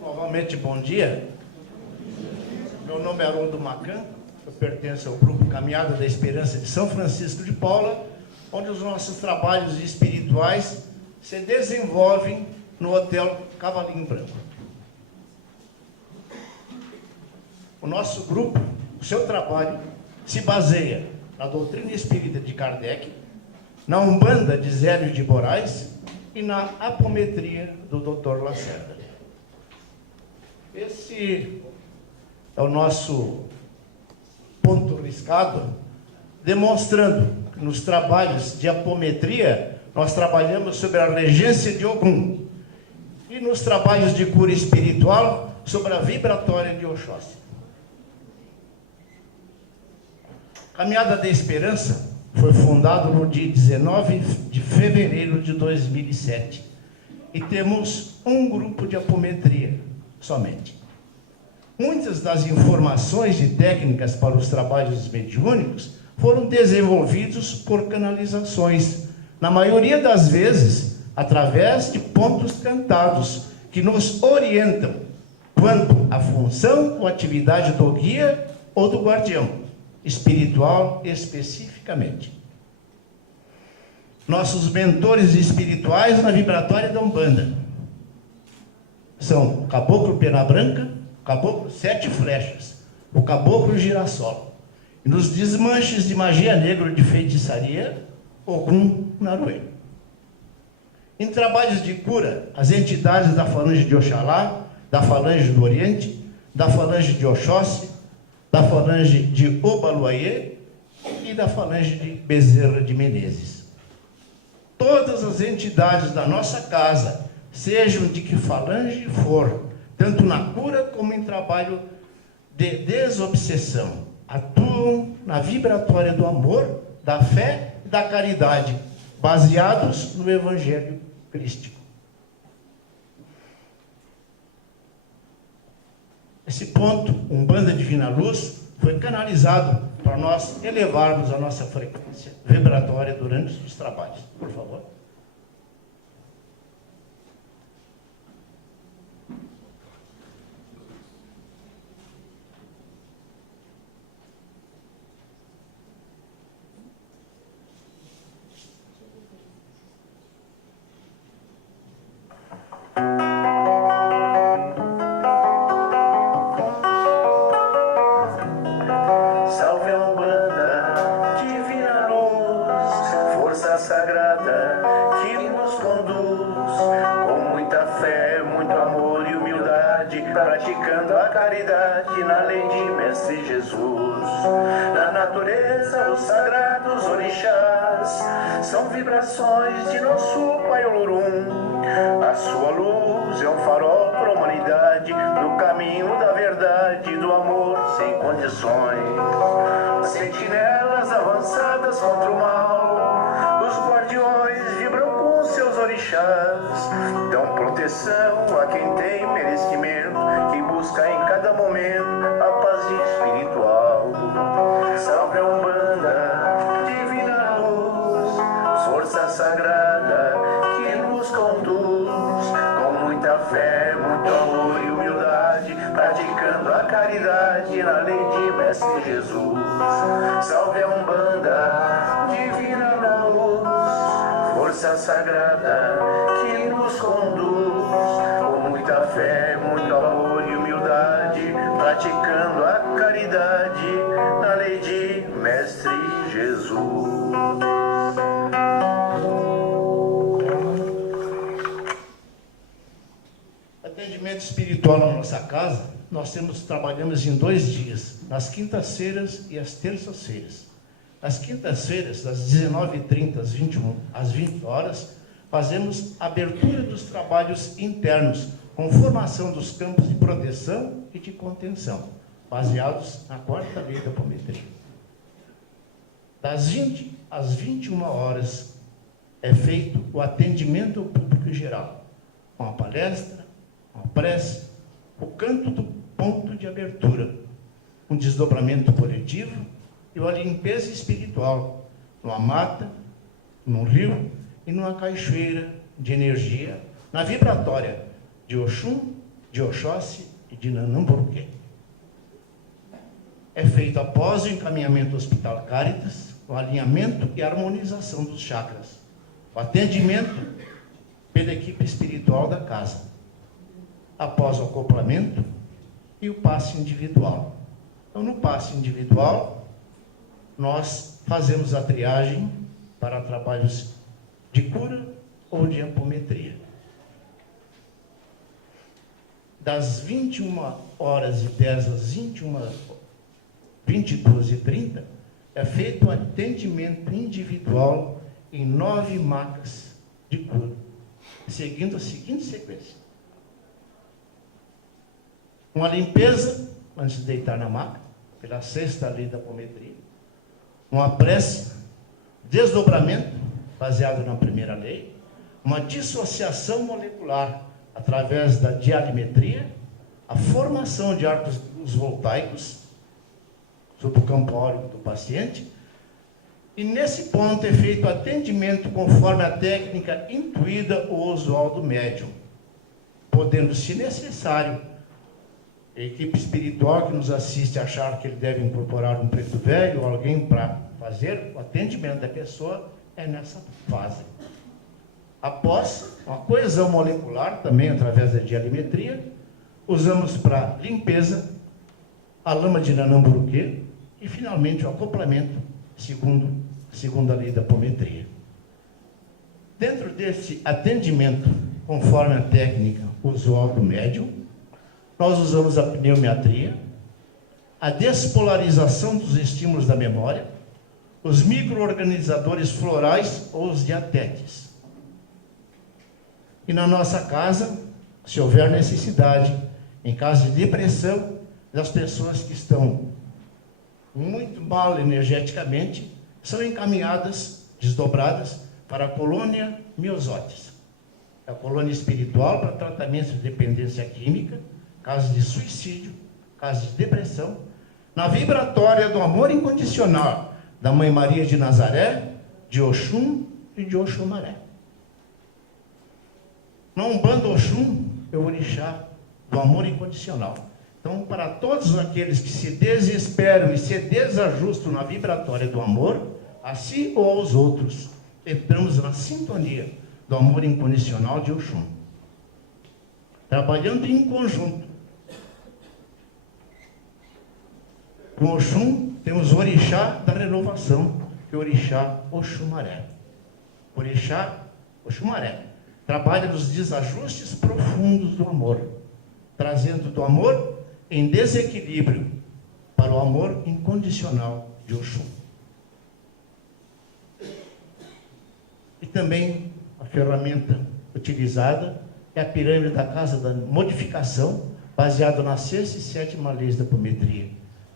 Novamente, bom dia. Meu nome é Haroldo Macan, eu pertenço ao grupo Caminhada da Esperança de São Francisco de Paula, onde os nossos trabalhos espirituais se desenvolvem no Hotel Cavalinho Branco. O nosso grupo, o seu trabalho, se baseia na doutrina espírita de Kardec, na Umbanda de Zélio de Moraes e na apometria do Dr. Lacerda. Esse é o nosso ponto riscado, demonstrando que nos trabalhos de apometria nós trabalhamos sobre a regência de Ogum e nos trabalhos de cura espiritual sobre a vibratória de Oxóssi. Caminhada da Esperança foi fundado no dia 19 de fevereiro de 2007 e temos um grupo de apometria somente. Muitas das informações e técnicas para os trabalhos mediúnicos foram desenvolvidos por canalizações, na maioria das vezes através de pontos cantados que nos orientam quanto à função ou atividade do guia ou do guardião espiritual especificamente. Nossos mentores espirituais na vibratória da Umbanda são o Caboclo Pena Branca, o Caboclo Sete Flechas, o Caboclo Girassol. E nos desmanches de magia negra de feitiçaria, Ogum Naruê. Em trabalhos de cura, as entidades da falange de Oxalá, da falange do Oriente, da falange de Oxóssi, da falange de Obaluayê e da falange de Bezerra de Menezes. Todas as entidades da nossa casa, sejam de que falange for, tanto na cura como em trabalho de desobsessão, atuam na vibratória do amor, da fé e da caridade, baseados no Evangelho Crístico. Esse ponto, Umbanda Divina Luz, foi canalizado para nós elevarmos a nossa frequência vibratória durante os trabalhos. Por favor. Praticando a caridade na lei de Mestre Jesus. Na natureza, os sagrados orixás são vibrações de nosso Pai Olorum. A sua luz é um farol para a humanidade, no caminho da verdade e do amor sem condições. Sentinelas avançadas contra o mal, os guardiões vibram com seus orixás, dão proteção a quem tem merecimento, que busca em cada momento a paz espiritual. Salve a Umbanda, divina luz, força sagrada que nos conduz, com muita fé, muito amor e humildade, praticando a caridade na lei de Mestre Jesus. Salve a Umbanda, divina luz, força sagrada que nos conduz, com muita fé, muito amor e humildade, praticando a caridade na lei de Mestre Jesus. Atendimento espiritual na nossa casa, nós trabalhamos em 2 dias, nas quintas-feiras e às terças-feiras. Nas quintas-feiras, das 19h30 às 20 horas, fazemos abertura dos trabalhos internos, com formação dos campos de proteção e de contenção, baseados na 4ª lei da apometria. Das 20 às 21 horas é feito o atendimento ao público em geral, com a palestra, a prece, o canto do ponto de abertura, um desdobramento coletivo e uma limpeza espiritual, numa mata, num rio e numa cachoeira de energia, na vibratória de Oxum, de Oxóssi e de Nanamburuquê. É feito após o encaminhamento do Hospital Caritas, o alinhamento e harmonização dos chakras, o atendimento pela equipe espiritual da casa, após o acoplamento e o passe individual. Então, no passe individual, nós fazemos a triagem para trabalhos de cura ou de apometria. Das 21h10 às 22h30, é feito um atendimento individual em 9 macas de cura, seguindo a seguinte sequência: uma limpeza antes de deitar na maca, pela 6ª lei da apometria, uma prece, desdobramento, baseado na 1ª lei, uma dissociação molecular, através da dialimetria, a formação de arcos voltaicos sobre o campo áurico do paciente, e nesse ponto é feito atendimento conforme a técnica intuída ou usual do médium, podendo, se necessário, a equipe espiritual que nos assiste achar que ele deve incorporar um preto velho ou alguém para fazer o atendimento da pessoa, é nessa fase. Após uma coesão molecular, também através da dialimetria, usamos para limpeza a lama de Nanamburuquê e, finalmente, o acoplamento, segundo a lei da apometria. Dentro desse atendimento, conforme a técnica usual do médium, nós usamos a pneumetria, a despolarização dos estímulos da memória, os micro-organizadores florais ou os diatetes. E na nossa casa, se houver necessidade, em caso de depressão, das pessoas que estão muito mal energeticamente, são encaminhadas, desdobradas, para a colônia Miosotis, a colônia espiritual para tratamento de dependência química, casos de suicídio, casos de depressão, na vibratória do amor incondicional da Mãe Maria de Nazaré, de Oxum e de Oxumaré. Na Umbanda, Oxum é o orixá do amor incondicional. Então, para todos aqueles que se desesperam e se desajustam na vibratória do amor, a si ou aos outros, entramos na sintonia do amor incondicional de Oxum. Trabalhando em conjunto com Oxum, temos o orixá da renovação, que é o orixá Oxumaré. Orixá Oxumaré trabalha nos desajustes profundos do amor, trazendo do amor em desequilíbrio para o amor incondicional de Oxum. E também a ferramenta utilizada é a pirâmide da casa da modificação, baseada na 6ª e 7ª leis da apometria,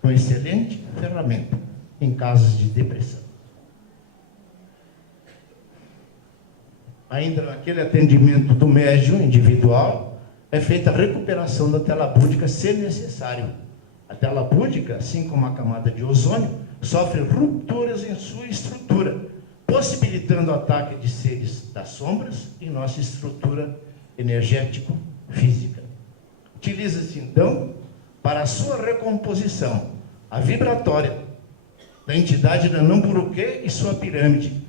uma excelente ferramenta em casos de depressão. Ainda naquele atendimento do médium individual, é feita a recuperação da tela búdica, se necessário. A tela búdica, assim como a camada de ozônio, sofre rupturas em sua estrutura, possibilitando o ataque de seres das sombras em nossa estrutura energético-física. Utiliza-se, então, para a sua recomposição, a vibratória da entidade Nanamburuquê e sua pirâmide,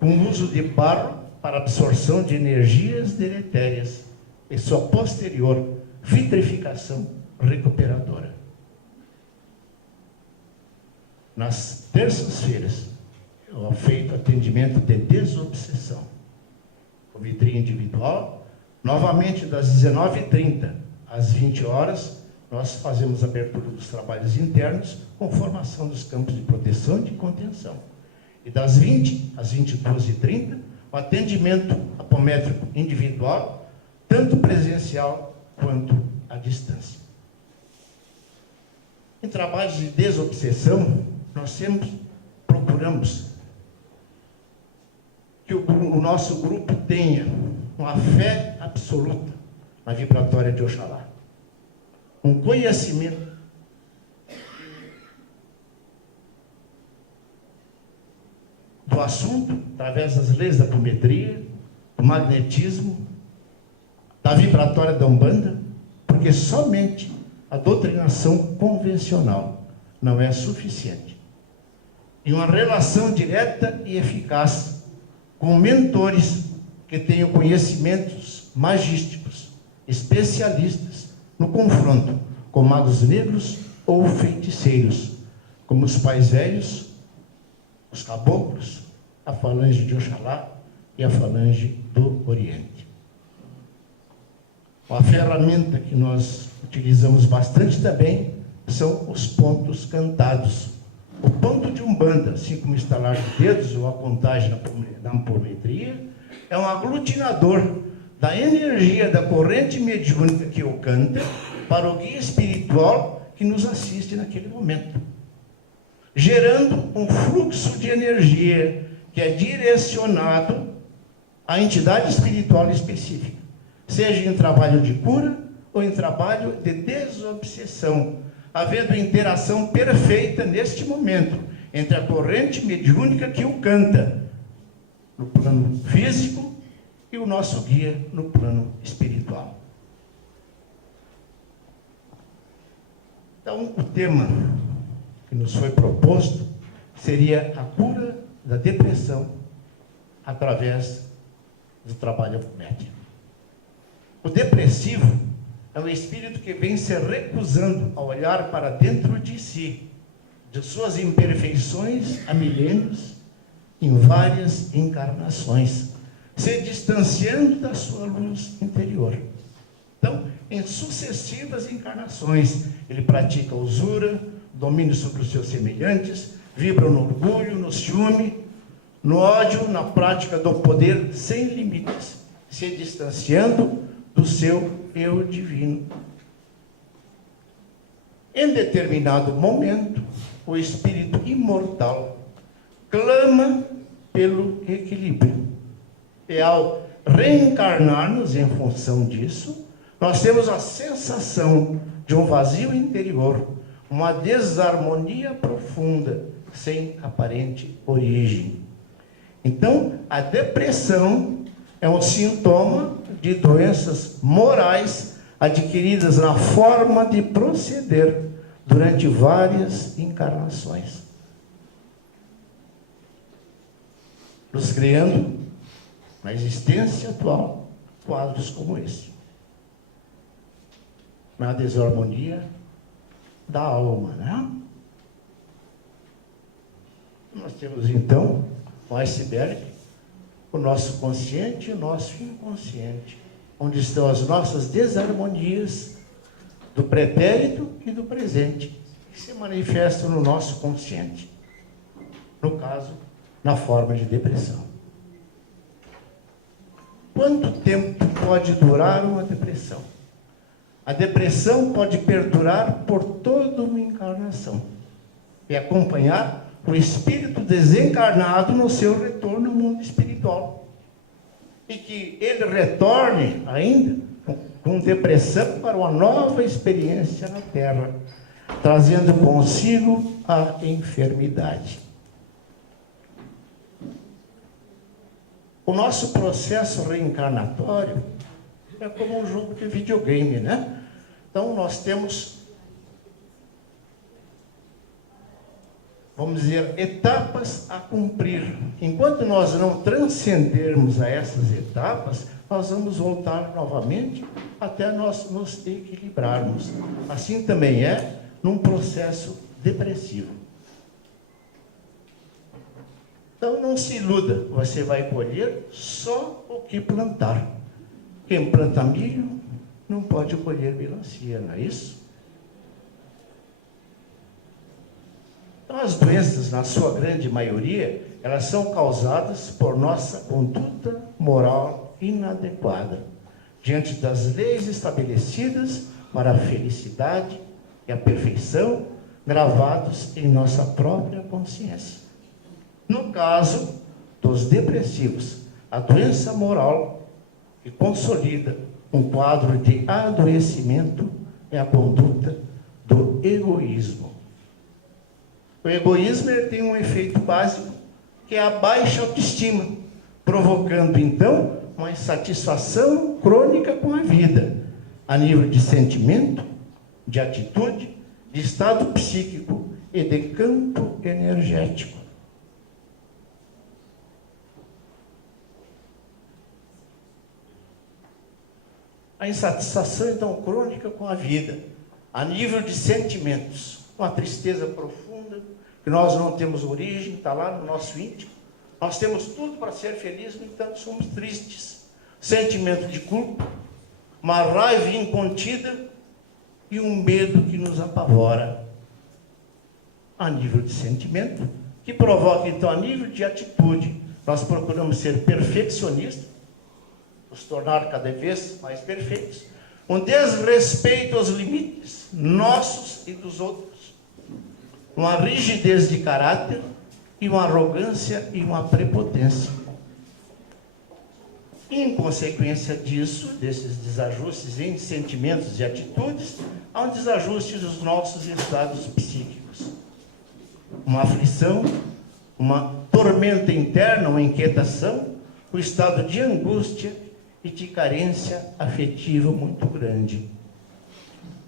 com o uso de barro para absorção de energias deletérias e sua posterior vitrificação recuperadora. Nas terças-feiras, é feito atendimento de desobsessão, apometria individual, novamente das 19h30 às 20 horas, nós fazemos a abertura dos trabalhos internos com formação dos campos de proteção e de contenção. E das 20 às 22h30, o atendimento apométrico individual, tanto presencial quanto à distância. Em trabalhos de desobsessão, nós sempre procuramos que o nosso grupo tenha uma fé absoluta na vibratória de Oxalá, um conhecimento do assunto, através das leis da apometria, do magnetismo, da vibratória da Umbanda, porque somente a doutrinação convencional não é suficiente. E uma relação direta e eficaz com mentores que tenham conhecimentos magísticos, especialistas no confronto com magos negros ou feiticeiros, como os pais velhos, os caboclos, a falange de Oxalá e a falange do Oriente. Uma ferramenta que nós utilizamos bastante também são os pontos cantados. O ponto de Umbanda, assim como o estalar de dedos ou a contagem na ampometria, é um aglutinador da energia da corrente mediúnica que o canta para o guia espiritual que nos assiste naquele momento, gerando um fluxo de energia que é direcionado à entidade espiritual específica, seja em trabalho de cura ou em trabalho de desobsessão, havendo interação perfeita neste momento entre a corrente mediúnica que o canta no plano físico e o nosso guia no plano espiritual. Então, o tema que nos foi proposto seria a cura da depressão através do trabalho médico. O depressivo é um espírito que vem se recusando a olhar para dentro de si, de suas imperfeições há milênios, em várias encarnações, se distanciando da sua luz interior. Então, em sucessivas encarnações, ele pratica usura, domínio sobre os seus semelhantes, vibra no orgulho, no ciúme, no ódio, na prática do poder sem limites, se distanciando do seu eu divino. Em determinado momento, o espírito imortal clama pelo equilíbrio. E ao reencarnar-nos em função disso, nós temos a sensação de um vazio interior, uma desarmonia profunda, sem aparente origem. Então, a depressão é um sintoma de doenças morais adquiridas na forma de proceder durante várias encarnações, nos criando, na existência atual, quadros como esse. Na desarmonia da alma, né? Nós temos, então, o iceberg, o nosso consciente e o nosso inconsciente, onde estão as nossas desarmonias do pretérito e do presente, que se manifestam no nosso consciente, no caso, na forma de depressão. Quanto tempo pode durar uma depressão? A depressão pode perdurar por toda uma encarnação e acompanhar o espírito desencarnado no seu retorno ao mundo espiritual. E que ele retorne ainda com depressão para uma nova experiência na Terra, trazendo consigo a enfermidade. O nosso processo reencarnatório é como um jogo de videogame, né? Então nós temos, vamos dizer, etapas a cumprir. Enquanto nós não transcendermos a essas etapas, nós vamos voltar novamente até nós nos equilibrarmos. Assim também é num processo depressivo. Então não se iluda, você vai colher só o que plantar. Quem planta milho não pode colher melancia, não é isso? Então as doenças, na sua grande maioria, elas são causadas por nossa conduta moral inadequada, diante das leis estabelecidas para a felicidade e a perfeição, gravados em nossa própria consciência. No caso dos depressivos, a doença moral que consolida um quadro de adoecimento é a conduta do egoísmo. O egoísmo ele tem um efeito básico, que é a baixa autoestima, provocando então uma insatisfação crônica com a vida, a nível de sentimento, de atitude, de estado psíquico e de campo energético. A insatisfação, então, crônica com a vida, a nível de sentimentos, uma tristeza profunda, que nós não temos origem, está lá no nosso íntimo. Nós temos tudo para ser felizes, no entanto, somos tristes. Sentimento de culpa, uma raiva incontida e um medo que nos apavora. A nível de sentimento, que provoca, então, a nível de atitude. Nós procuramos ser perfeccionistas, nos tornar cada vez mais perfeitos, um desrespeito aos limites nossos e dos outros, uma rigidez de caráter e uma arrogância e uma prepotência. Em consequência disso, desses desajustes em sentimentos e atitudes, há um desajuste dos nossos estados psíquicos. Uma aflição, uma tormenta interna, uma inquietação, um estado de angústia e de carência afetiva muito grande.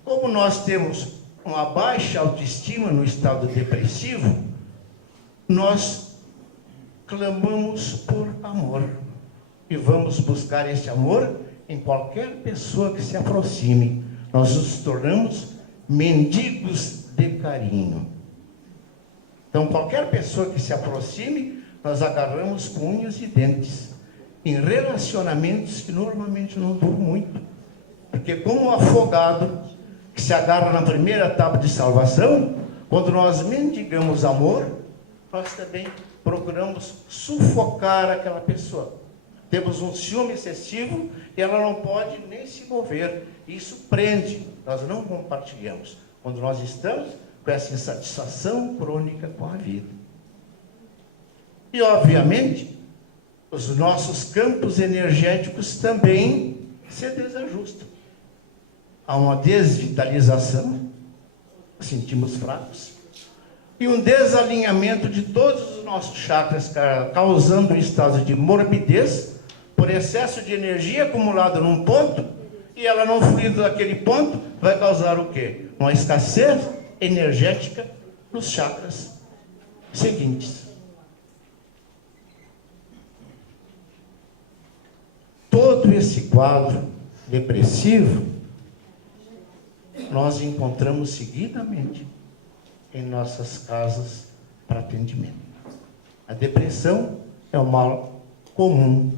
Como nós temos uma baixa autoestima no estado depressivo, nós clamamos por amor e vamos buscar esse amor em qualquer pessoa que se aproxime. Nós nos tornamos mendigos de carinho. Então, qualquer pessoa que se aproxime, nós agarramos com unhas e dentes, em relacionamentos que normalmente não duram muito. Porque como um afogado que se agarra na primeira etapa de salvação, quando nós mendigamos amor, nós também procuramos sufocar aquela pessoa. Temos um ciúme excessivo e ela não pode nem se mover. Isso prende, nós não compartilhamos. Quando nós estamos com essa insatisfação crônica com a vida. E, obviamente, os nossos campos energéticos também se desajustam. Há uma desvitalização, sentimos fracos, e um desalinhamento de todos os nossos chakras, causando um estado de morbidez, por excesso de energia acumulada num ponto, e ela não fluindo daquele ponto, vai causar o quê? Uma escassez energética nos chakras seguintes. Todo esse quadro depressivo nós encontramos seguidamente em nossas casas para atendimento. A depressão é um mal comum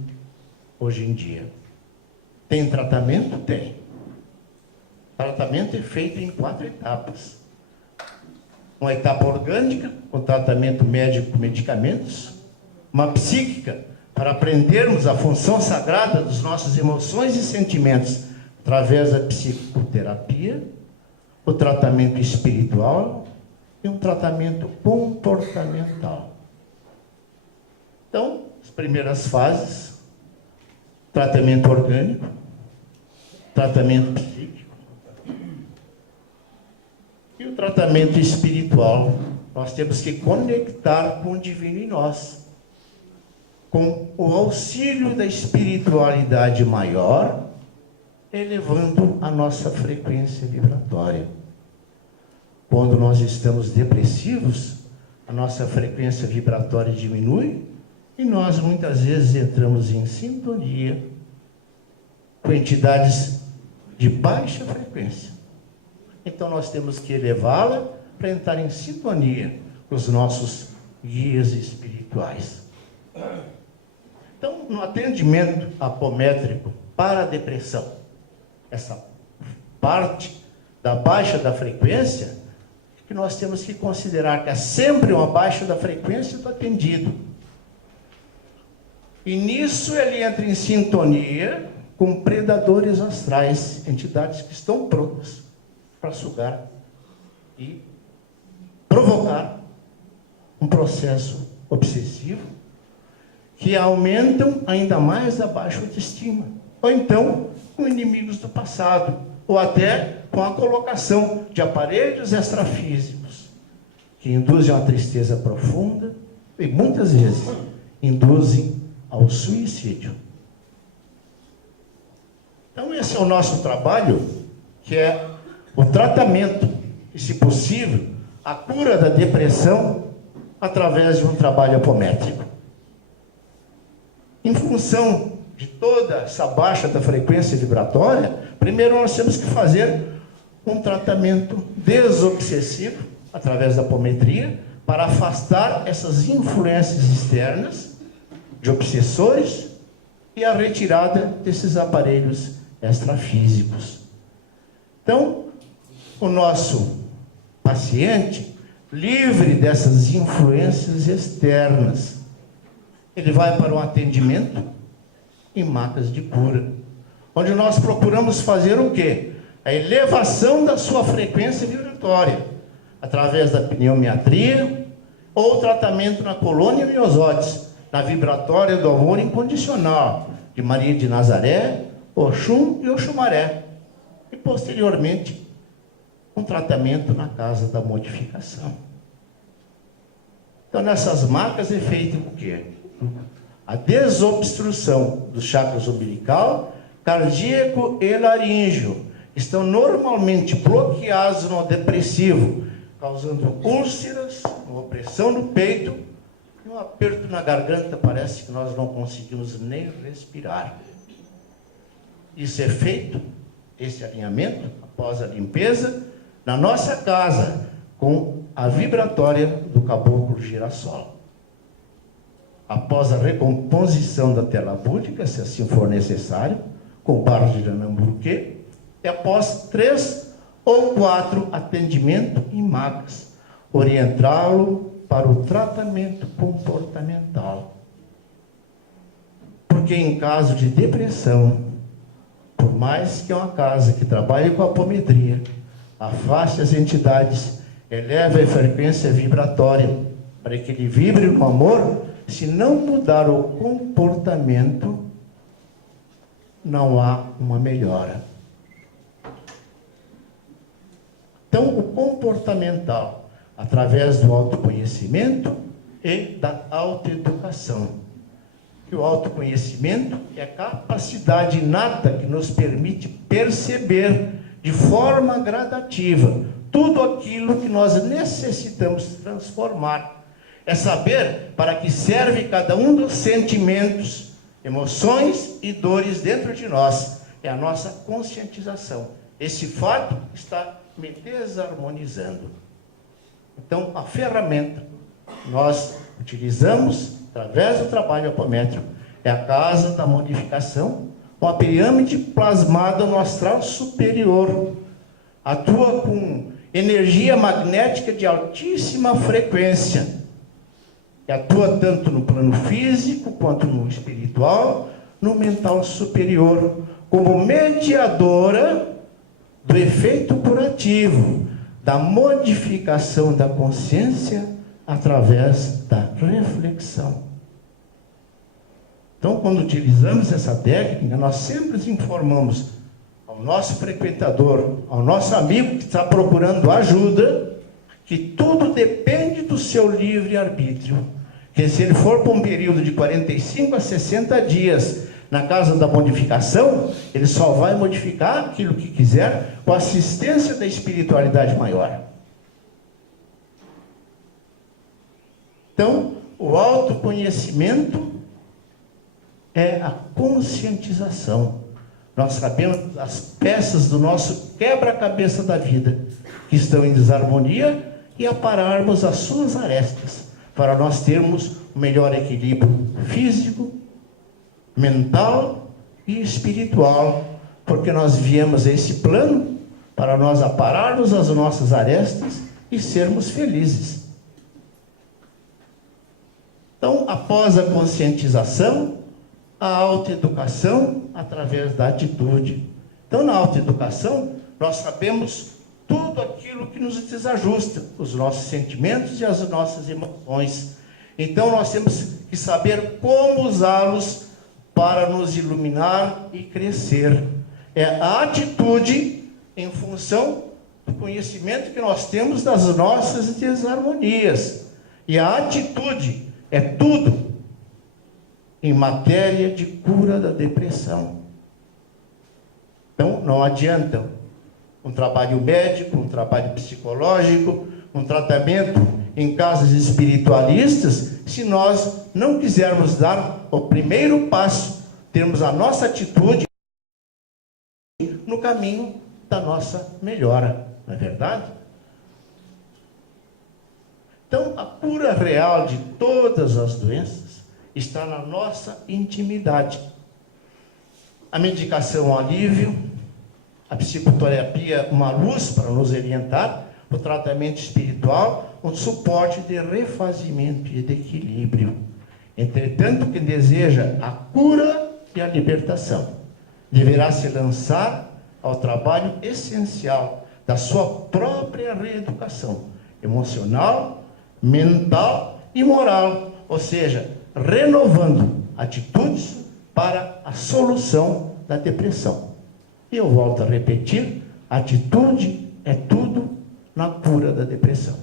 hoje em dia. Tem tratamento? Tem. O tratamento é feito em 4 etapas. Uma etapa orgânica, com tratamento médico com medicamentos. Uma psíquica, para aprendermos a função sagrada das nossas emoções e sentimentos através da psicoterapia, o tratamento espiritual e um tratamento comportamental. Então, as primeiras fases, tratamento orgânico, tratamento psíquico e o tratamento espiritual. Nós temos que conectar com o divino em nós, com o auxílio da espiritualidade maior, elevando a nossa frequência vibratória. Quando nós estamos depressivos, a nossa frequência vibratória diminui e nós muitas vezes entramos em sintonia com entidades de baixa frequência. Então nós temos que elevá-la para entrar em sintonia com os nossos guias espirituais. Então, no atendimento apométrico para a depressão, essa parte da baixa da frequência, que nós temos que considerar que é sempre uma baixa da frequência do atendido. E nisso ele entra em sintonia com predadores astrais, entidades que estão prontas para sugar e provocar um processo obsessivo que aumentam ainda mais a baixa autoestima, ou então com inimigos do passado, ou até com a colocação de aparelhos extrafísicos, que induzem a uma tristeza profunda e muitas vezes induzem ao suicídio. Então esse é o nosso trabalho que é o tratamento e, se possível, a cura da depressão através de um trabalho apométrico. Em função de toda essa baixa da frequência vibratória, primeiro nós temos que fazer um tratamento desobsessivo através da apometria para afastar essas influências externas de obsessores e a retirada desses aparelhos extrafísicos. Então, o nosso paciente, livre dessas influências externas, ele vai para um atendimento em macas de cura, onde nós procuramos fazer o quê? A elevação da sua frequência vibratória, através da pneumiatria ou tratamento na colônia Miosotis, na vibratória do amor incondicional, de Maria de Nazaré, Oxum e Oxumaré, e posteriormente um tratamento na casa da modificação. Então, nessas macas é feito o quê? A desobstrução dos chakras umbilical, cardíaco e laríngeo estão normalmente bloqueados no depressivo, causando úlceras, uma opressão no peito e um aperto na garganta. Parece que nós não conseguimos nem respirar. Isso é feito, esse alinhamento, após a limpeza, na nossa casa, com a vibratória do caboclo girassol. Após a recomposição da tela búdica, se assim for necessário, com barra de Ranambuquê, e após 3 ou 4 atendimentos em macas, orientá-lo para o tratamento comportamental. Porque em caso de depressão, por mais que uma casa que trabalhe com apometria, afaste as entidades, eleve a frequência vibratória, para que ele vibre no amor, se não mudar o comportamento, não há uma melhora. Então, o comportamental, através do autoconhecimento e da autoeducação. Que o autoconhecimento é a capacidade inata que nos permite perceber de forma gradativa tudo aquilo que nós necessitamos transformar. É saber para que serve cada um dos sentimentos, emoções e dores dentro de nós. É a nossa conscientização. Esse fato está me desarmonizando. Então, a ferramenta que nós utilizamos através do trabalho apométrico é a casa da modificação, uma pirâmide plasmada no astral superior. Atua com energia magnética de altíssima frequência. E atua tanto no plano físico, quanto no espiritual, no mental superior, como mediadora do efeito curativo, da modificação da consciência através da reflexão. Então, quando utilizamos essa técnica, nós sempre informamos ao nosso frequentador, ao nosso amigo que está procurando ajuda, que tudo depende do seu livre-arbítrio. Que se ele for por um período de 45 a 60 dias na casa da modificação, ele só vai modificar aquilo que quiser com a assistência da espiritualidade maior. Então, o autoconhecimento é a conscientização. Nós sabemos as peças do nosso quebra-cabeça da vida que estão em desarmonia e apararmos as suas arestas para nós termos o melhor equilíbrio físico, mental e espiritual, porque nós viemos a esse plano para nós apararmos as nossas arestas e sermos felizes. Então, após a conscientização, a autoeducação através da atitude. Então, na autoeducação, nós sabemos tudo aquilo que nos desajusta, os nossos sentimentos e as nossas emoções. Então, nós temos que saber como usá-los para nos iluminar e crescer. É a atitude em função do conhecimento que nós temos das nossas desarmonias. E a atitude é tudo em matéria de cura da depressão. Então, não adianta um trabalho médico, um trabalho psicológico, um tratamento em casas espiritualistas, se nós não quisermos dar o primeiro passo, termos a nossa atitude no caminho da nossa melhora, não é verdade? Então, a cura real de todas as doenças está na nossa intimidade. A medicação é um alívio, a psicoterapia uma luz para nos orientar, o tratamento espiritual um suporte de refazimento e de equilíbrio. Entretanto, quem deseja a cura e a libertação deverá se lançar ao trabalho essencial da sua própria reeducação emocional, mental e moral, ou seja, renovando atitudes para a solução da depressão. E eu volto a repetir, atitude é tudo na cura da depressão.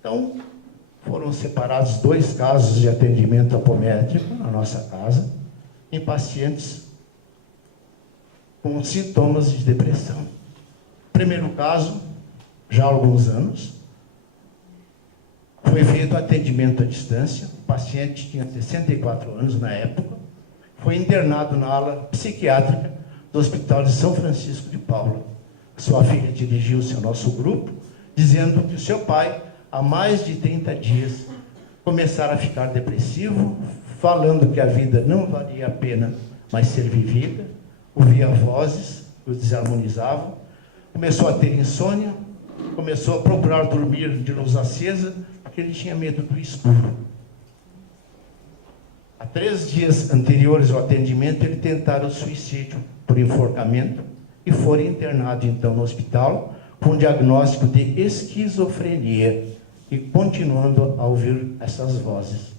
Então, foram separados 2 casos de atendimento apométrico na nossa casa, em pacientes com sintomas de depressão. Primeiro caso, já há alguns anos, foi feito atendimento à distância. O paciente tinha 64 anos na época, foi internado na ala psiquiátrica do Hospital de São Francisco de Paula. Sua filha dirigiu-se ao nosso grupo, dizendo que o seu pai, há mais de 30 dias, começara a ficar depressivo, falando que a vida não valia a pena mais ser vivida, ouvia vozes que o desarmonizavam, começou a ter insônia, começou a procurar dormir de luz acesa, porque ele tinha medo do escuro. Há 3 dias anteriores ao atendimento, ele tentara o suicídio por enforcamento e foi internado então no hospital com um diagnóstico de esquizofrenia e continuando a ouvir essas vozes.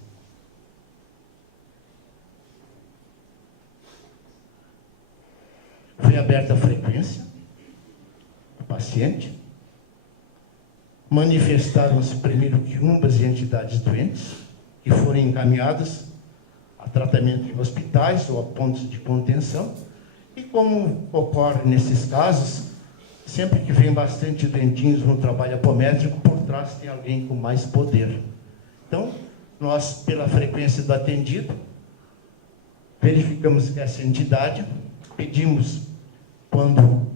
Foi aberta a frequência do paciente. Manifestaram-se primeiro quiumbas e entidades doentes, que foram encaminhadas a tratamento em hospitais ou a pontos de contenção. E como ocorre nesses casos, sempre que vem bastante doentinhos no trabalho apométrico, por trás tem alguém com mais poder. Então, nós, pela frequência do atendido, verificamos essa entidade, pedimos, quando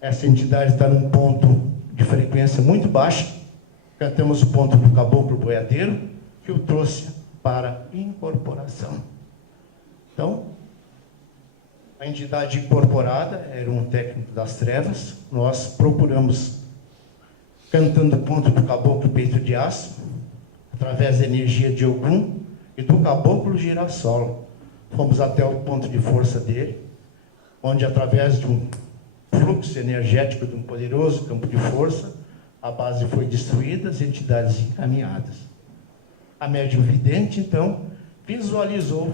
essa entidade está num ponto de frequência muito baixa, cantamos o ponto do caboclo boiadeiro, que o trouxe para incorporação. Então, a entidade incorporada era um técnico das trevas. Nós procuramos, cantando o ponto do caboclo peito de aço, através da energia de Ogum e do caboclo girassol. Fomos até o ponto de força dele, onde, através de um fluxo energético de um poderoso campo de força, a base foi destruída, as entidades encaminhadas. A médium vidente, então, visualizou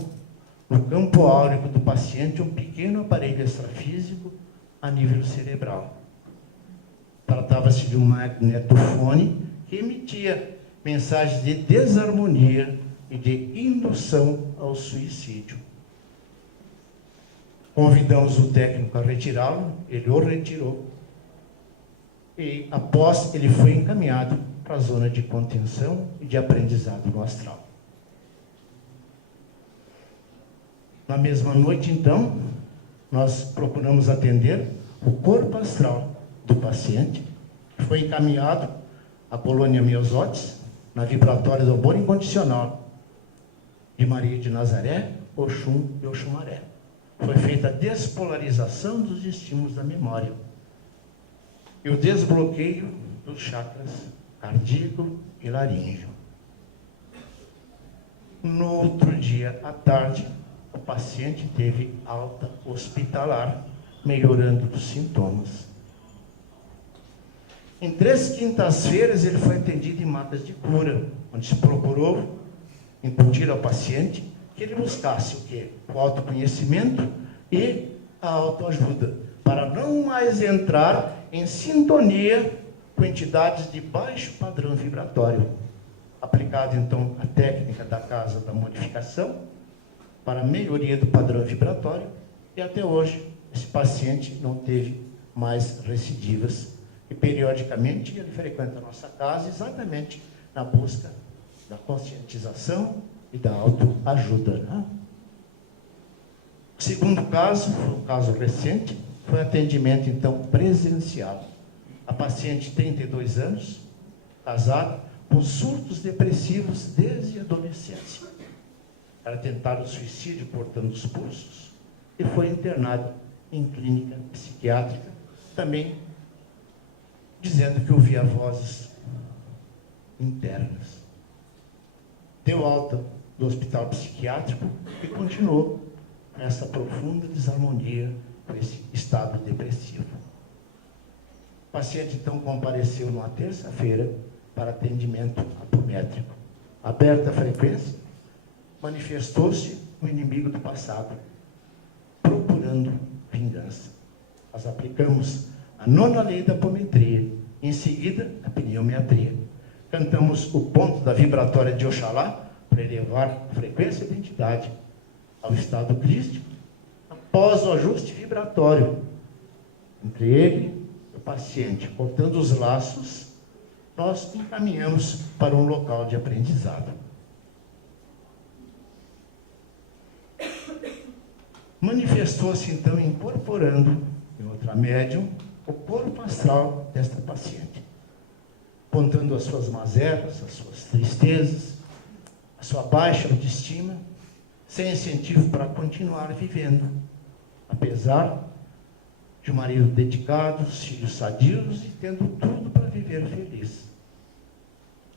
no campo áurico do paciente um pequeno aparelho extrafísico a nível cerebral. Tratava-se de um magnetofone que emitia mensagens de desarmonia e de indução ao suicídio. Convidamos o técnico a retirá-lo, ele o retirou. E, após, ele foi encaminhado para a zona de contenção e de aprendizado no astral. Na mesma noite, então, nós procuramos atender o corpo astral do paciente, que foi encaminhado à colônia Miosotes, na vibratória do amor incondicional de Maria de Nazaré, Oxum e Oxumaré. Foi feita a despolarização dos estímulos da memória e o desbloqueio dos chakras cardíaco e laríngeo. No outro dia, à tarde, o paciente teve alta hospitalar, melhorando os sintomas. Em 3 quintas-feiras, ele foi atendido em matas de cura, onde se procurou incutir ao paciente que ele buscasse o quê? O autoconhecimento e a autoajuda, para não mais entrar em sintonia com entidades de baixo padrão vibratório. Aplicado, então, a técnica da casa da modificação, para a melhoria do padrão vibratório, e até hoje esse paciente não teve mais recidivas. E, periodicamente, ele frequenta a nossa casa exatamente na busca da conscientização e da autoajuda, né? O segundo caso, um caso recente, foi atendimento, então, presencial. A paciente, 32 anos, casada, com surtos depressivos desde a adolescência. Ela tentaram suicídio cortando os pulsos e foi internada em clínica psiquiátrica, também dizendo que ouvia vozes internas. Deu alta do hospital psiquiátrico e continuou nessa profunda desarmonia com esse estado depressivo. O paciente, então, compareceu numa terça-feira para atendimento apométrico. Aberta a frequência, manifestou-se o inimigo do passado, procurando vingança. Nós aplicamos a 9ª lei da apometria, em seguida a pneumetria. Cantamos o ponto da vibratória de Oxalá para elevar a frequência e a identidade ao estado crístico, após o ajuste vibratório entre ele e o paciente, cortando os laços, nós encaminhamos para um local de aprendizado. Manifestou-se, então, incorporando em outra médium o corpo astral desta paciente, contando as suas mazelas, as suas tristezas, a sua baixa autoestima, sem incentivo para continuar vivendo, apesar de um marido dedicado, filhos sadios e tendo tudo para viver feliz.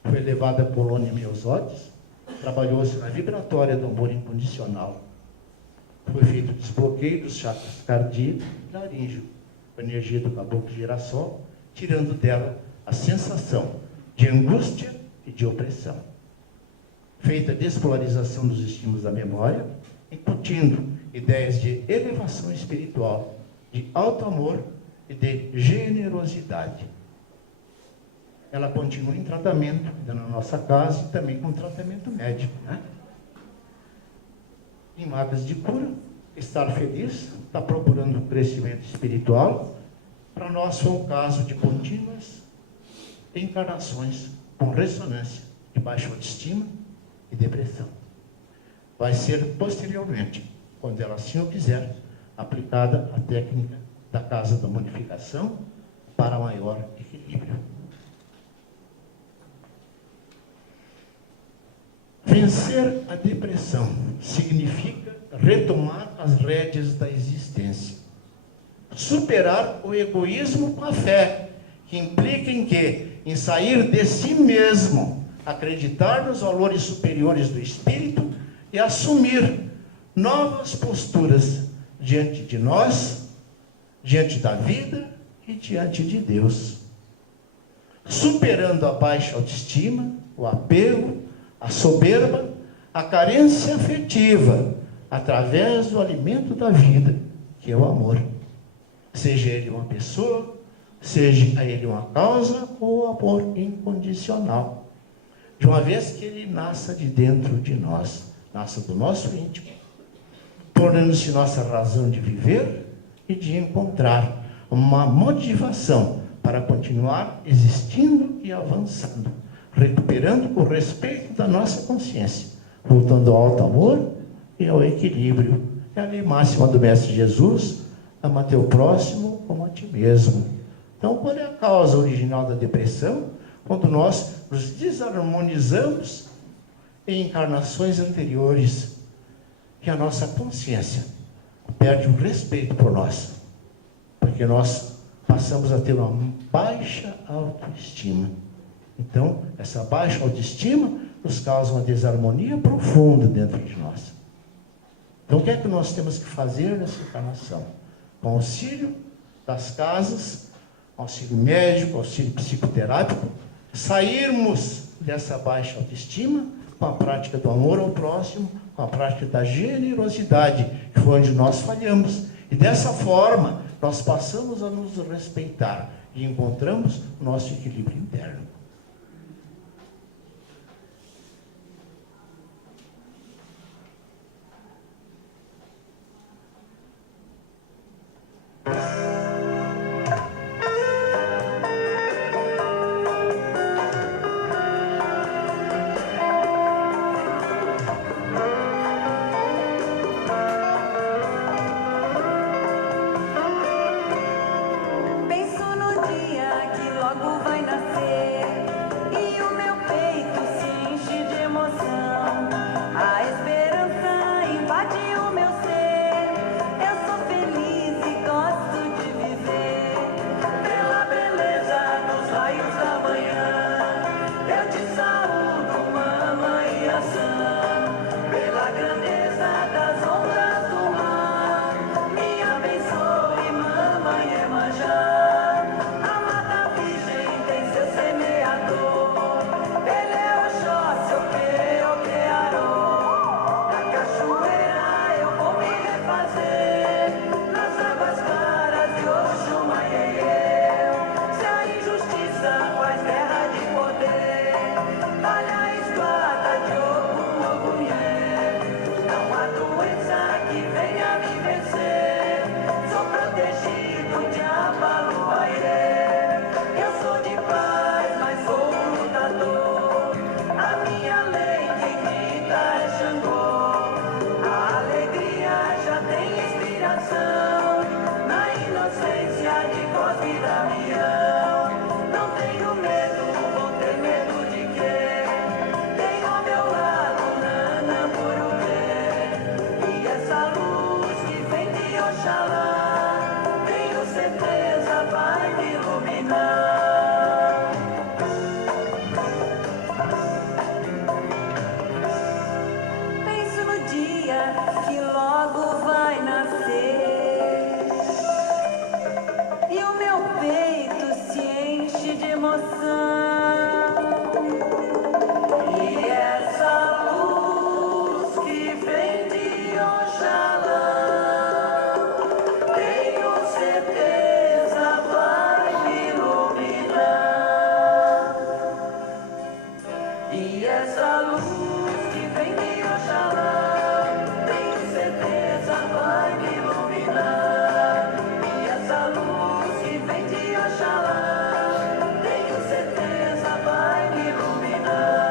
Foi levada a Polônia Meusotes, trabalhou-se na vibratória do amor incondicional. Foi feito o desbloqueio dos chakras cardíaco e laríngeo, com a energia do caboclo girassol, tirando dela a sensação de angústia e de opressão. Feita a despolarização dos estímulos da memória, incutindo ideias de elevação espiritual, de alto amor e de generosidade. Ela continua em tratamento na nossa casa e também com tratamento médico, né? Em marcas de cura, estar feliz, está procurando um crescimento espiritual. Para nós foi um caso de contínuas encarnações com ressonância de baixa autoestima e depressão. Vai ser posteriormente, quando ela assim o quiser, aplicada a técnica da casa da modificação para maior equilíbrio. Vencer a depressão significa retomar as rédeas da existência. Superar o egoísmo com a fé, que implica em quê? Em sair de si mesmo, acreditar nos valores superiores do espírito e assumir novas posturas diante de nós, diante da vida e diante de Deus. Superando a baixa autoestima, o apego, a soberba, a carência afetiva, através do alimento da vida, que é o amor. Seja ele uma pessoa, seja ele uma causa, ou amor incondicional. De uma vez que ele nasça de dentro de nós, nasça do nosso íntimo, tornando-se nossa razão de viver e de encontrar uma motivação para continuar existindo e avançando, recuperando o respeito da nossa consciência, voltando ao alto amor e ao equilíbrio. É a lei máxima do Mestre Jesus: ama teu próximo como a ti mesmo. Então, qual é a causa original da depressão? Quando nós nos desarmonizamos em encarnações anteriores, que a nossa consciência perde o respeito por nós, porque nós passamos a ter uma baixa autoestima. Então, essa baixa autoestima nos causa uma desarmonia profunda dentro de nós. Então, o que é que nós temos que fazer nessa encarnação? Com auxílio das casas, auxílio médico, auxílio psicoterápico, sairmos dessa baixa autoestima com a prática do amor ao próximo, com a prática da generosidade, que foi onde nós falhamos. E dessa forma, nós passamos a nos respeitar e encontramos o nosso equilíbrio interno. essa luz que vem de Oxalá, tenho certeza vai me iluminar. E essa luz que vem de Oxalá, tenho certeza vai me iluminar.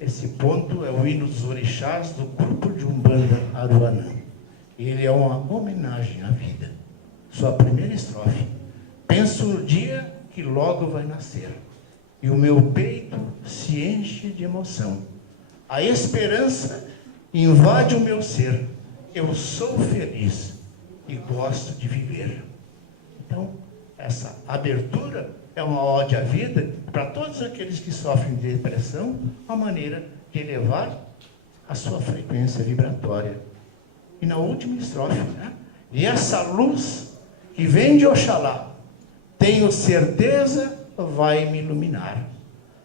Esse ponto é o hino dos orixás do grupo de Umbanda Aruanã. Ele é uma homenagem à vida. Sua primeira estrofe: penso no dia que logo vai nascer, e o meu peito se enche de emoção. A esperança invade o meu ser. Eu sou feliz e gosto de viver. Então, essa abertura é uma ode à vida para todos aqueles que sofrem de depressão, uma maneira de elevar a sua frequência vibratória. E na última estrofe, né? E essa luz que vem de Oxalá, tenho certeza vai me iluminar.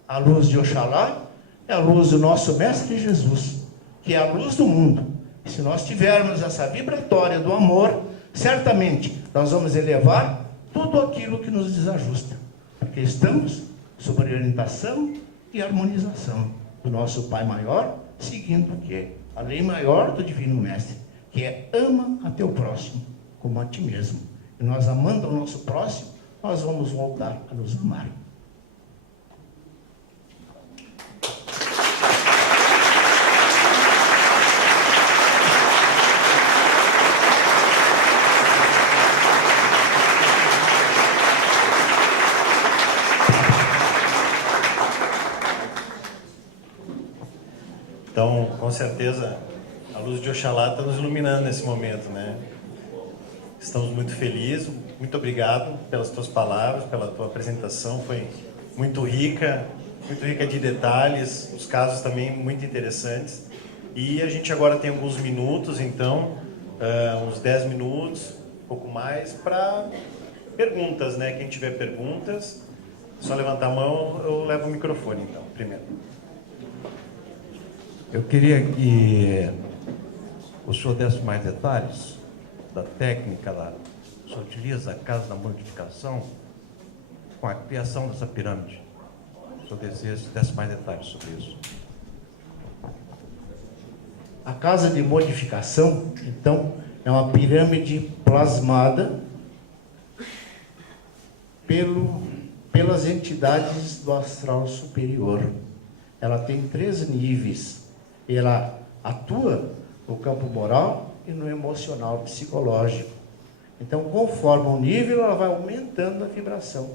A luz de Oxalá é a luz do nosso Mestre Jesus, que é a luz do mundo. E se nós tivermos essa vibratória do amor, certamente nós vamos elevar tudo aquilo que nos desajusta, porque estamos sob a orientação e harmonização do nosso Pai Maior, seguindo o quê? A lei maior do Divino Mestre, que é ama a teu próximo como a ti mesmo. E nós, amando o nosso próximo, nós vamos voltar a nos amar. Então, com certeza, a luz de Oxalá está nos iluminando nesse momento, né? Estamos muito felizes, muito obrigado pelas tuas palavras, pela tua apresentação, foi muito rica de detalhes, os casos também muito interessantes. E a gente agora tem alguns minutos, então, uns 10 minutos, um pouco mais, para perguntas, né? Quem tiver perguntas, só levantar a mão, eu levo o microfone, então, primeiro. Eu queria que o senhor desse mais detalhes da técnica lá. O senhor utiliza a casa da modificação com a criação dessa pirâmide. O senhor desse mais detalhes sobre isso. A casa de modificação, então, é uma pirâmide plasmada pelas entidades do astral superior. Ela tem 3 níveis. Ela atua no campo moral e no emocional psicológico. Então, conforme o nível, ela vai aumentando a vibração.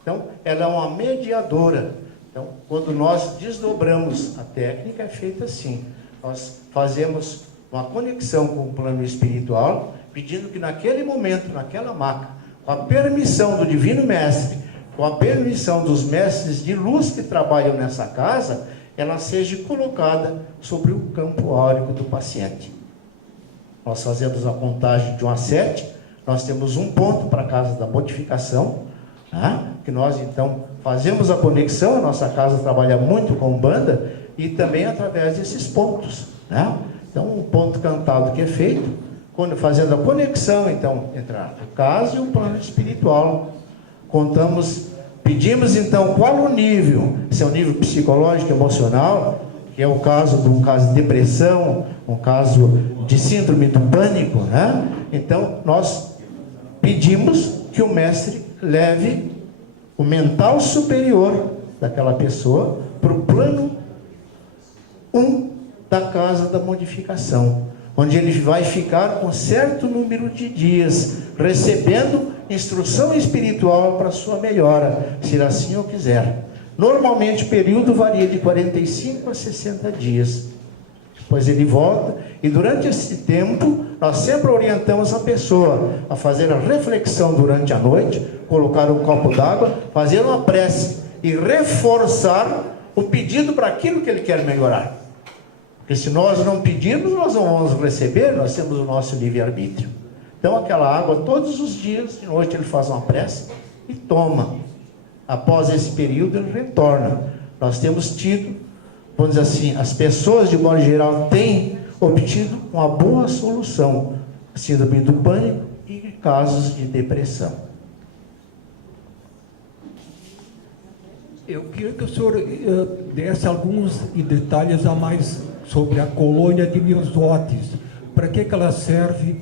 Então, ela é uma mediadora. Então, quando nós desdobramos a técnica, é feita assim. Nós fazemos uma conexão com o plano espiritual, pedindo que naquele momento, naquela maca, com a permissão do Divino Mestre, com a permissão dos mestres de luz que trabalham nessa casa, ela seja colocada sobre o campo áurico do paciente. Nós fazemos a contagem de 1 a 7, nós temos um ponto para a casa da modificação, né? Que nós então fazemos a conexão, a nossa casa trabalha muito com banda, e também através desses pontos, né? Então, um ponto cantado que é feito, quando fazendo a conexão, então, entre a casa e o plano espiritual, pedimos então qual o nível, se é o nível psicológico, emocional, que é o caso de um caso de depressão, um caso de síndrome do pânico, né? Então nós pedimos que o mestre leve o mental superior daquela pessoa para o plano 1 da casa da modificação, onde ele vai ficar com certo número de dias recebendo instrução espiritual para sua melhora, se assim eu quiser. Normalmente o período varia de 45 a 60 dias. Depois ele volta, e durante esse tempo nós sempre orientamos a pessoa a fazer a reflexão durante a noite, colocar um copo d'água, fazer uma prece e reforçar o pedido para aquilo que ele quer melhorar. Porque se nós não pedirmos, nós não vamos receber, nós temos o nosso livre-arbítrio. Então aquela água, todos os dias, de noite ele faz uma prece e toma. Após esse período ele retorna. Nós temos tido, vamos dizer assim, as pessoas de modo geral têm obtido uma boa solução. Síndrome do pânico, casos de depressão. Eu queria que o senhor desse alguns detalhes a mais sobre a colônia de Myosotis. Para que ela serve,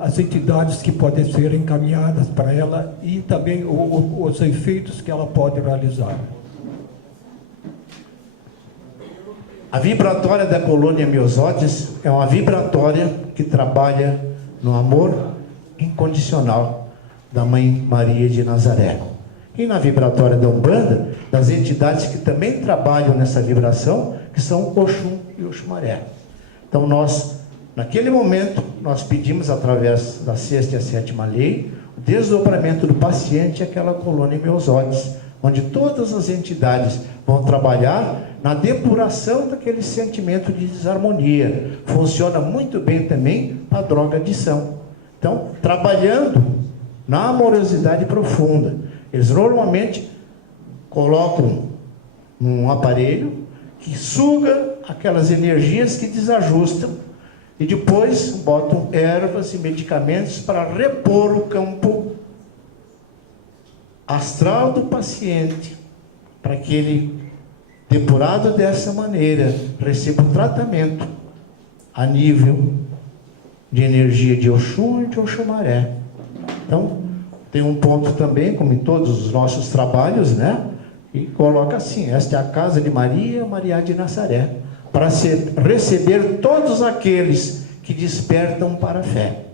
as entidades que podem ser encaminhadas para ela e também os efeitos que ela pode realizar. A vibratória da colônia Myosotis é uma vibratória que trabalha no amor incondicional da Mãe Maria de Nazaré. E na vibratória da Umbanda, das entidades que também trabalham nessa vibração, que são Oxum e Oxumaré. Então naquele momento, nós pedimos através da 6ª e a 7ª lei, o desdobramento do paciente àquela colônia Myosotis, onde todas as entidades vão trabalhar na depuração daquele sentimento de desarmonia. Funciona muito bem também a drogadição. Então, trabalhando na amorosidade profunda, eles normalmente colocam num aparelho que suga aquelas energias que desajustam e depois botam ervas e medicamentos para repor o campo astral do paciente, para que ele, depurado dessa maneira, receba um tratamento a nível de energia de Oxum e de Oxumaré. Então, tem um ponto também, como em todos os nossos trabalhos, né? E coloca assim: esta é a casa de Maria, Maria de Nazaré, para receber todos aqueles que despertam para a fé.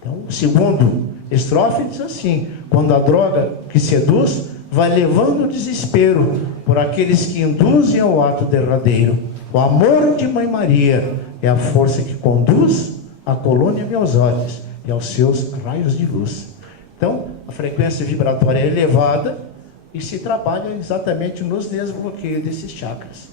Então, o segundo estrofe diz assim: quando a droga que seduz vai levando o desespero por aqueles que induzem ao ato derradeiro, o amor de Mãe Maria é a força que conduz a colônia Myosotis e aos seus raios de luz. Então, a frequência vibratória é elevada e se trabalha exatamente nos desbloqueios desses chakras.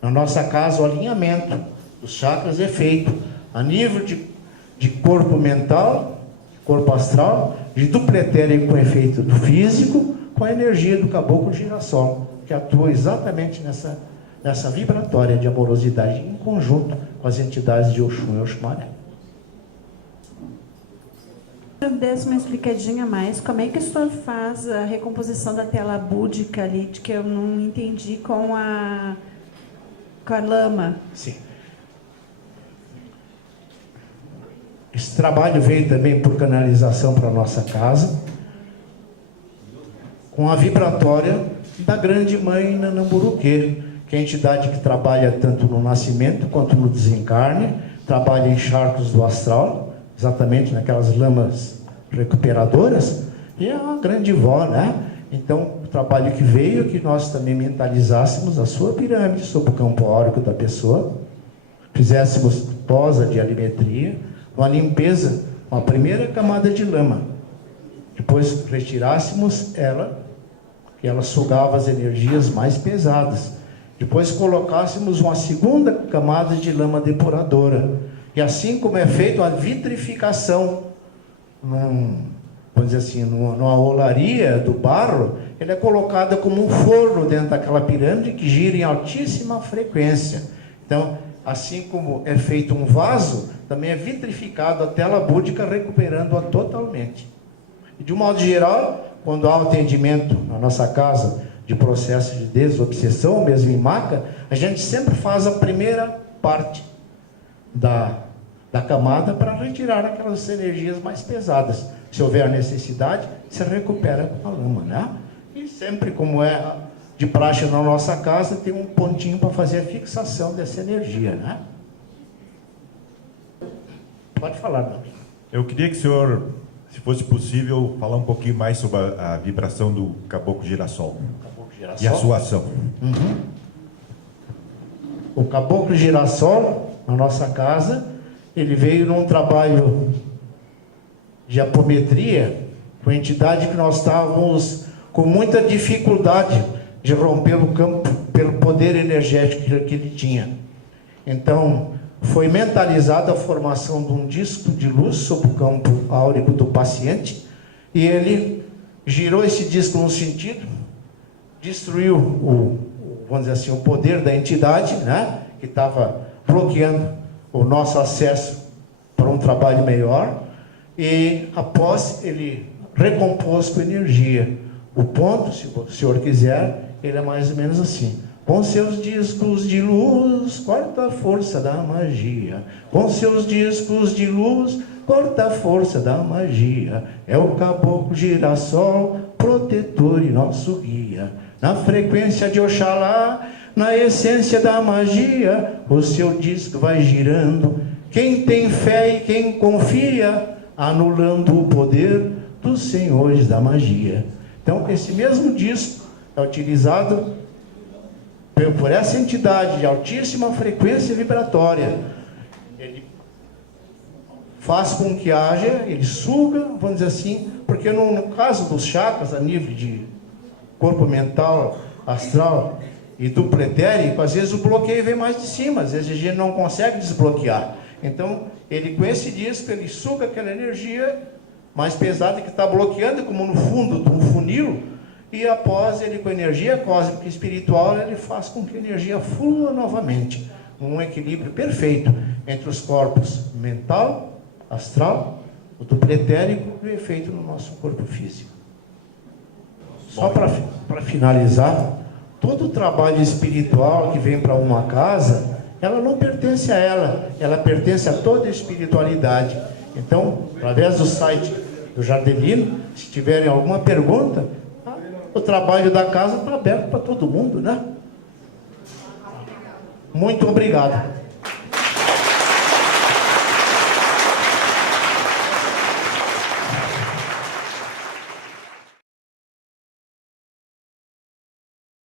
Na nossa casa, o alinhamento dos chakras é feito a nível de corpo mental, corpo astral, de duplo etérico com efeito do físico, com a energia do caboclo girassol, que atua exatamente nessa vibratória de amorosidade em conjunto com as entidades de Oxum e Oxumaré. Desse uma explicadinha a mais, como é que o senhor faz a recomposição da tela búdica ali, de que eu não entendi com a lama? Sim. Esse trabalho veio também por canalização para a nossa casa, com a vibratória da grande mãe Nanamburuque, que é a entidade que trabalha tanto no nascimento quanto no desencarne, trabalha em charcos do astral, exatamente naquelas lamas recuperadoras, e é uma grande vó, né? Então, o trabalho que veio é que nós também mentalizássemos a sua pirâmide sobre o campo áurico da pessoa, fizéssemos posa de alimetria, uma limpeza, uma primeira camada de lama, depois retirássemos ela, que ela sugava as energias mais pesadas, depois colocássemos uma segunda camada de lama depuradora, e assim como é feita a vitrificação, vamos dizer assim, numa olaria do barro, ela é colocada como um forno dentro daquela pirâmide que gira em altíssima frequência. Então, assim como é feito um vaso, também é vitrificado a tela búdica, recuperando-a totalmente. E de um modo geral, quando há um atendimento na nossa casa de processo de desobsessão, mesmo em maca, a gente sempre faz a primeira parte da camada para retirar aquelas energias mais pesadas. Se houver a necessidade, se recupera com a lama, né? E sempre, como é de praxe na nossa casa, tem um pontinho para fazer a fixação dessa energia, né? Pode falar, meu amigo. Eu queria que o senhor, se fosse possível, falar um pouquinho mais sobre a vibração do caboclo girassol. Caboclo girassol? E a sua ação. Uhum. O caboclo girassol, na nossa casa, ele veio num trabalho de apometria com a entidade que nós estávamos com muita dificuldade de romper o campo pelo poder energético que ele tinha. Então, foi mentalizada a formação de um disco de luz sobre o campo áurico do paciente, e ele girou esse disco num sentido, destruiu vamos dizer assim, o poder da entidade, né, que estava bloqueando o nosso acesso para um trabalho melhor, e após ele recompôs com energia. O ponto, se o senhor quiser, ele é mais ou menos assim: com seus discos de luz, corta a força da magia. Com seus discos de luz, corta a força da magia. É o caboclo girassol, protetor e nosso guia. Na frequência de Oxalá, na essência da magia, o seu disco vai girando. Quem tem fé e quem confia, anulando o poder dos senhores da magia. Então, esse mesmo disco é utilizado por essa entidade de altíssima frequência vibratória. Ele faz com que haja, ele suga, vamos dizer assim, porque no caso dos chakras, a nível de corpo mental, astral e duplo etérico, às vezes o bloqueio vem mais de cima, às vezes a gente não consegue desbloquear. Então, ele com esse disco, ele suga aquela energia mais pesada que está bloqueando, como no fundo de um funil, e após ele, com energia cósmica e espiritual, ele faz com que a energia flua novamente, um equilíbrio perfeito entre os corpos mental, astral, o duplo etérico e o efeito no nosso corpo físico. Só para finalizar, todo o trabalho espiritual que vem para uma casa, ela não pertence a ela, ela pertence a toda a espiritualidade. Então, através do site do Jardelino, se tiverem alguma pergunta, o trabalho da casa está aberto para todo mundo, né? Muito obrigado.